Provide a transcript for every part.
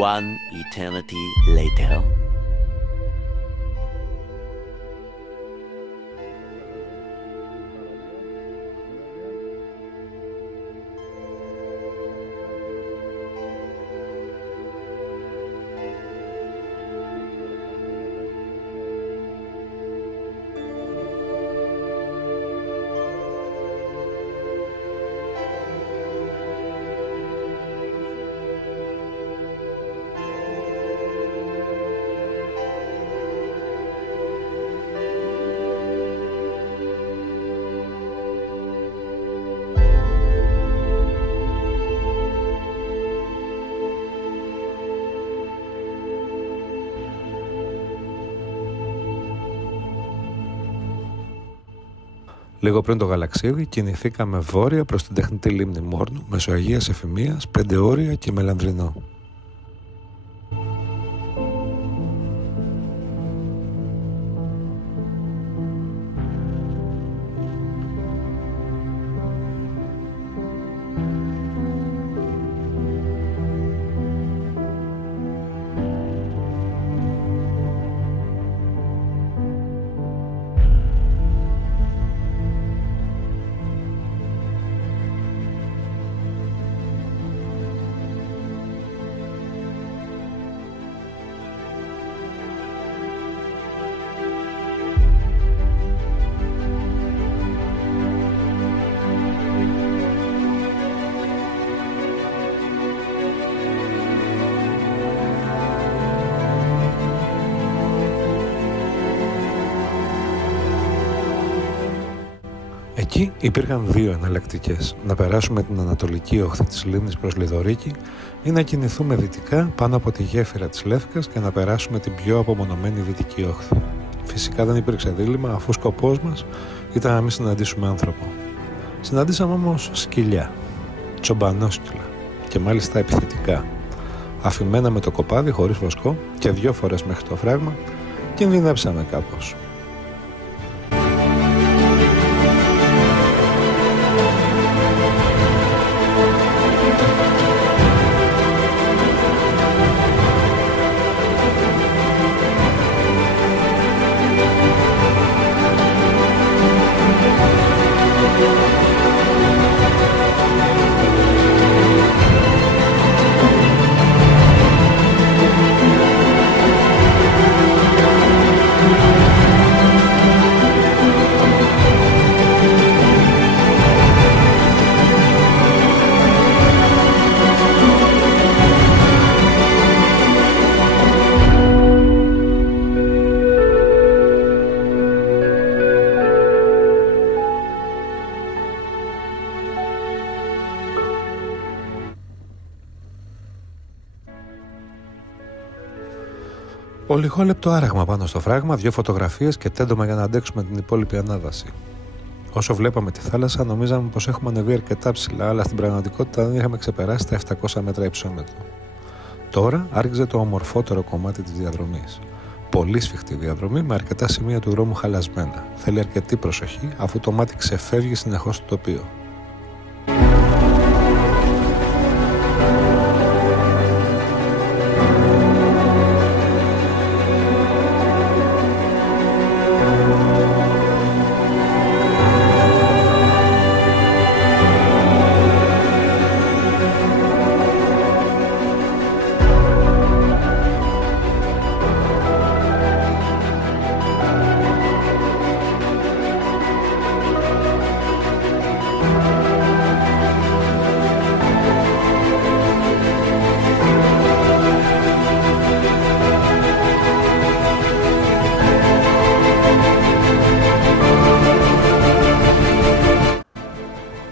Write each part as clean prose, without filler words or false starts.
One eternity later. Λίγο πριν το γαλαξίδι κινηθήκαμε βόρεια προς την τεχνητή λίμνη Μόρνου μέσω Αγίας Εφημίας, Πεντεώρια και Μελανδρινό. Εκεί υπήρχαν δύο εναλλακτικές: να περάσουμε την ανατολική όχθη της λίμνης προς Λιδωρίκη ή να κινηθούμε δυτικά πάνω από τη γέφυρα της Λεύκας και να περάσουμε την πιο απομονωμένη δυτική όχθη. Φυσικά δεν υπήρξε δίλημμα, αφού σκοπός μας ήταν να μην συναντήσουμε άνθρωπο. Συναντήσαμε όμως σκυλιά, τσομπανόσκυλα και μάλιστα επιθετικά. Αφημένα με το κοπάδι χωρίς βοσκό και 2 φορές μέχρι το φράγμα, κινδυνεύσαμε κάπως. Ολιγόλεπτο άραγμα πάνω στο φράγμα, 2 φωτογραφίες και τέντομα για να αντέξουμε την υπόλοιπη ανάβαση. Όσο βλέπαμε τη θάλασσα, νομίζαμε πως έχουμε ανεβεί αρκετά ψηλά, αλλά στην πραγματικότητα δεν είχαμε ξεπεράσει τα 700 μέτρα υψόμετρο. Τώρα άρχιζε το ομορφότερο κομμάτι της διαδρομής. Πολύ σφιχτή διαδρομή με αρκετά σημεία του δρόμου χαλασμένα. Θέλει αρκετή προσοχή, αφού το μάτι ξεφεύγει συνεχώς στο τοπίο.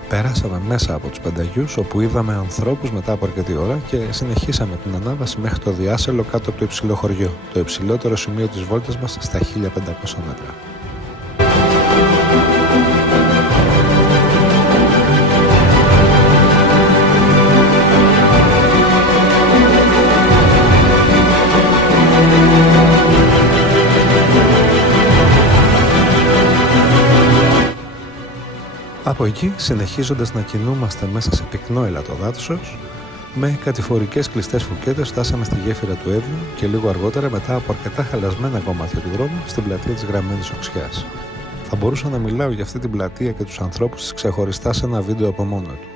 Πέρασαμε μέσα από τους Πενταγιούς, όπου είδαμε ανθρώπους μετά από αρκετή ώρα και συνεχίσαμε την ανάβαση μέχρι το Διάσελο κάτω από το υψηλό χωριό, το υψηλότερο σημείο της βόλτας μας στα 1500 μέτρα. Από εκεί, συνεχίζοντας να κινούμαστε μέσα σε πυκνό ελατοδάσος, Με κατηφορικές κλειστές φουκέτες φτάσαμε στη γέφυρα του Εύνου και λίγο αργότερα, μετά από αρκετά χαλασμένα κομμάτια του δρόμου, στην πλατεία της Γραμμένης Οξιάς. Θα μπορούσα να μιλάω για αυτή την πλατεία και τους ανθρώπους της ξεχωριστά σε ένα βίντεο από μόνο του.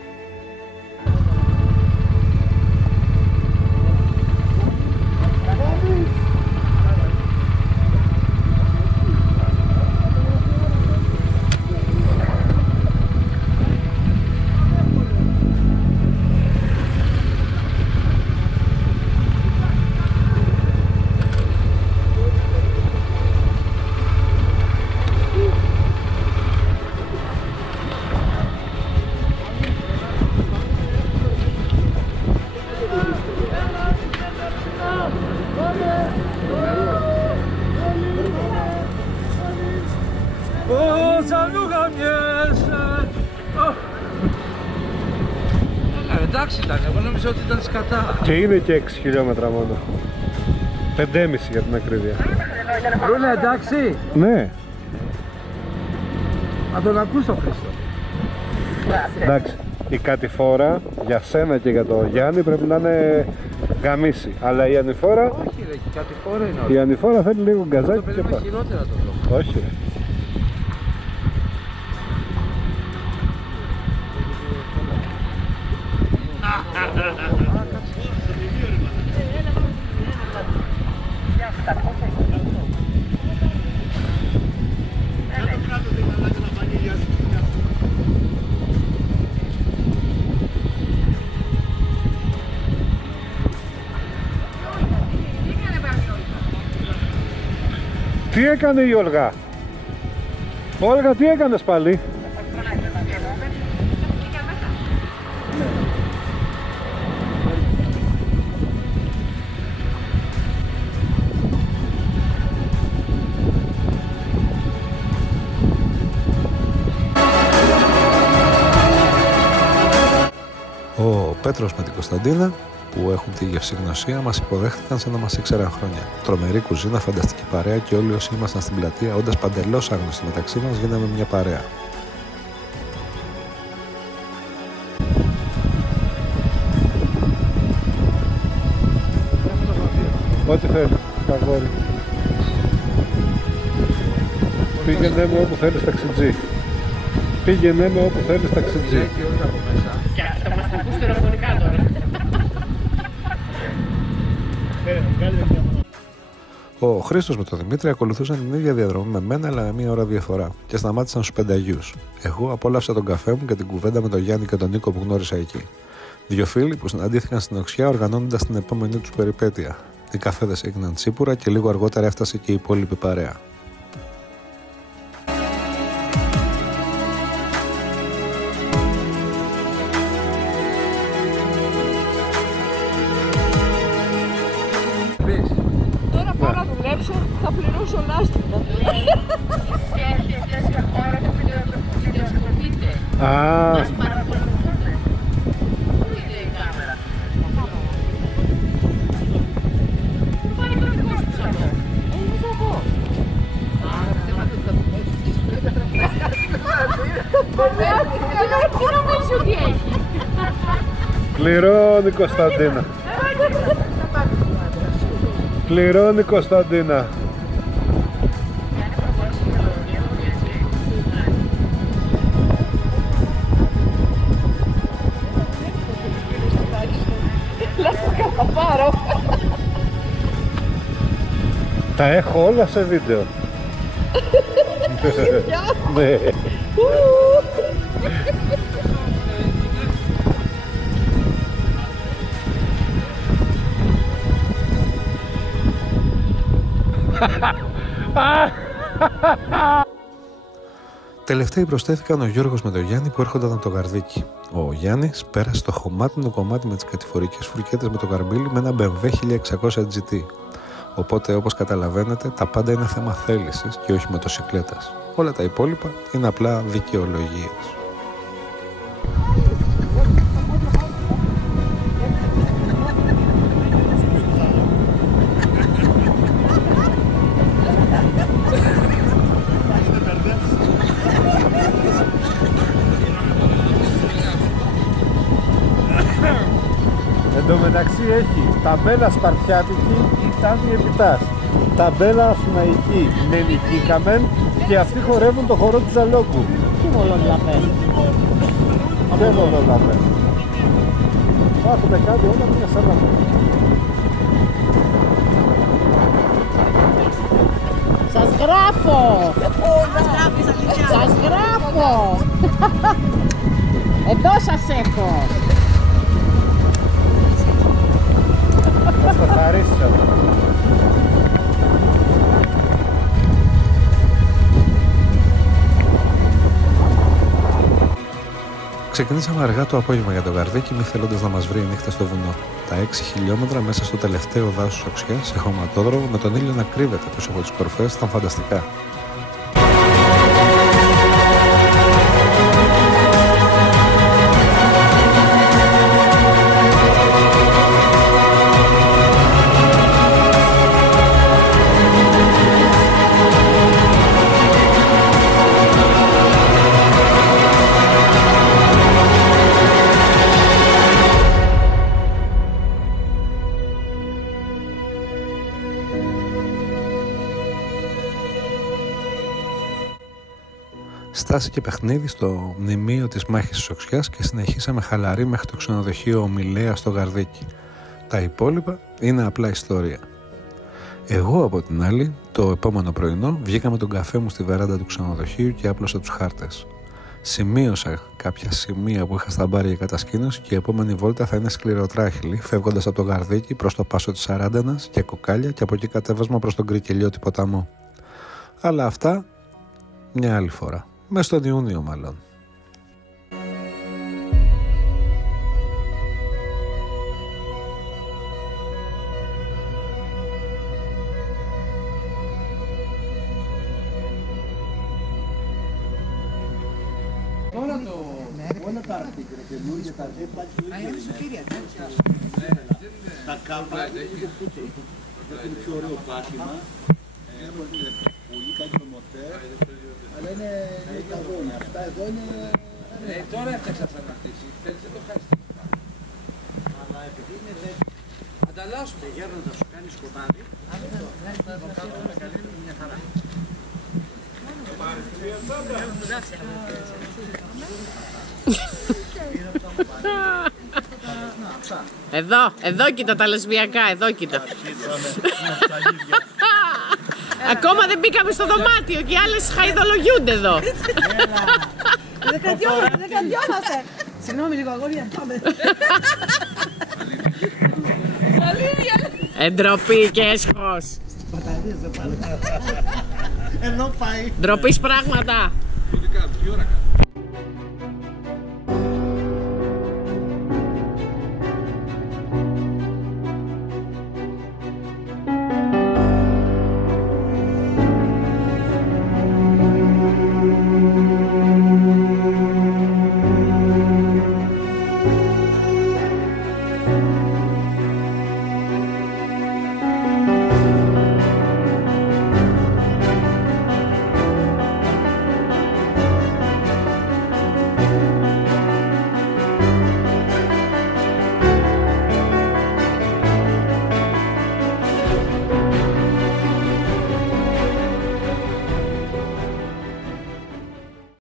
Εντάξει ήταν, εγώ νόμιζα ότι ήταν σκατά. Και είναι και 6 χιλιόμετρα μόνο. 5,5 για την ακρίβεια. Ρούλε, εντάξει. Ναι. Να τον ακούς τον Χρήστο. Εντάξει, η κατηφόρα για σένα και για τον Γιάννη πρέπει να είναι γαμίση. Αλλά η ανηφόρα... Όχι ρε, η κατηφόρα είναι όλα. Η ανηφόρα θέλει λίγο γκαζάκι το και παιδί πάει. χειρότερα το δω. Όχι ρε. Τι έκανε η Όλγα? Όλγα, τι έκανες πάλι? Ο Πέτρος με την Κωνσταντίνα, που έχουν τη γευσηγνωσία, μας υποδέχτηκαν σαν να μας ήξεραν χρόνια. Τρομερή κουζίνα, φανταστική παρέα και όλοι όσοι ήμασταν στην πλατεία, όντας παντελώς άγνωστοι μεταξύ μας, γίναμε μια παρέα. Ό,τι θέλεις, αγόρι. Πήγαινε με όπου θέλεις ταξιτζή. Πήγαινε με όπου θέλεις ταξιτζή. Και θα μας ακούς τηλεφωνικά τώρα. Ο Χρήστος με τον Δημήτρη ακολουθούσαν την ίδια διαδρομή με μένα, αλλά με μία ώρα διαφορά, και σταμάτησαν στους Πενταγιούς. Εγώ απόλαυσα τον καφέ μου και την κουβέντα με τον Γιάννη και τον Νίκο που γνώρισα εκεί. Δύο φίλοι που συναντήθηκαν στην Οξιά οργανώνοντας την επόμενη τους περιπέτεια. Οι καφέδες έγιναν τσίπουρα και λίγο αργότερα έφτασε και η υπόλοιπη παρέα. Τώρα πάω να δουλέψω, θα πληρώσω λάστιχα. Εσείς χώρα που βιντεοσκοπείτε. Α, Μας παρακολουθούν. Πού είναι η κάμερα? Πάει το δικό σου αυτό. Είναι θα πω. Άρα θέμα του θα του έχεις. Τι νομίζω ότι έχει? πληρώνει Κωνσταντίνα. Πληρώνει Κωνσταντίνα. Τα έχω όλα σε βίντεο. Ναι. Τελευταίοι προσθέθηκαν ο Γιώργος με τον Γιάννη που έρχονταν από το Γαρδίκι. Ο Γιάννης πέρασε το χωμάτινο κομμάτι με τις κατηφορικές φουρκέτες με το καρμπίλι με ένα BMW 1600 GT. Οπότε, όπως καταλαβαίνετε, τα πάντα είναι θέμα θέλησης και όχι μοτοσικλέτας. Όλα τα υπόλοιπα είναι απλά δικαιολογίες. μεταξύ έχει ταμπέλα σπαρτιάτικη ή τάδι επιτάς. Ταμπέλα αθηναϊκή νενικήκαμεν και αυτοί χορεύουν το χορό του Ζαλόγκου. Τι μολολαπέ. Και μολολαπέ. Έχουμε κάνει όλα μια σαλάτα. Σας γράφω! Σας γράφω! Εδώ σας έχω! Θα στο χαρίσω. Ξεκινήσαμε αργά το απόγευμα για το Γαρδίκι, μη θέλοντας να μας βρει η νύχτα στο βουνό. Τα 6 χιλιόμετρα μέσα στο τελευταίο δάσος οξιάς, σε χωματόδρομο, με τον ήλιο να κρύβεται πίσω από τις κορφές, ήταν φανταστικά. Στάση και παιχνίδι στο μνημείο της μάχης της Οξιάς και συνεχίσαμε χαλαρή μέχρι το ξενοδοχείο Ομιλέα στο Γαρδίκι. Τα υπόλοιπα είναι απλά ιστορία. Εγώ από την άλλη, το επόμενο πρωινό, βγήκα με τον καφέ μου στη βεράντα του ξενοδοχείου και άπλωσα τους χάρτες. Σημείωσα κάποια σημεία που είχα στα μπάρια για κατασκήνωση και η επόμενη βόλτα θα είναι σκληροτράχυλη, φεύγοντας από το Γαρδίκι προς το Πάσο της Σαράντανας και Κοκάλια και από εκεί κατέβασμα προς τον Κρικελιώτη ποταμό. Αλλά αυτά μια άλλη φορά. Μες στον Ιούνιο μάλλον. Τα κάμπα είναι πιο ωραίο πάτημα. Πολύ καλό μοτέρ, αλλά είναι τα γόνια. Αυτά εδώ είναι... Τώρα έφτιαξα θα ανακτήσει, θέλεις να το χάσεις. Αλλά επειδή είναι τέτοιο... Ανταλλάσσουμε. Γέρνοντα σου κάνει σκοτάδι. Μια χαρά. Εδώ κοίτα τα λεσβιακά, εδώ κοίτα. Ακόμα δεν μπήκαμε στο δωμάτιο και οι άλλες χαϊδολογιούνται εδώ. Δεν καντιόμαστε. Συγγνώμη λίγο αγόρια, πάμε. Εντροπή και έσχος. Ενώ πάει. Ντροπής πράγματα. Τι ώρα κάνει.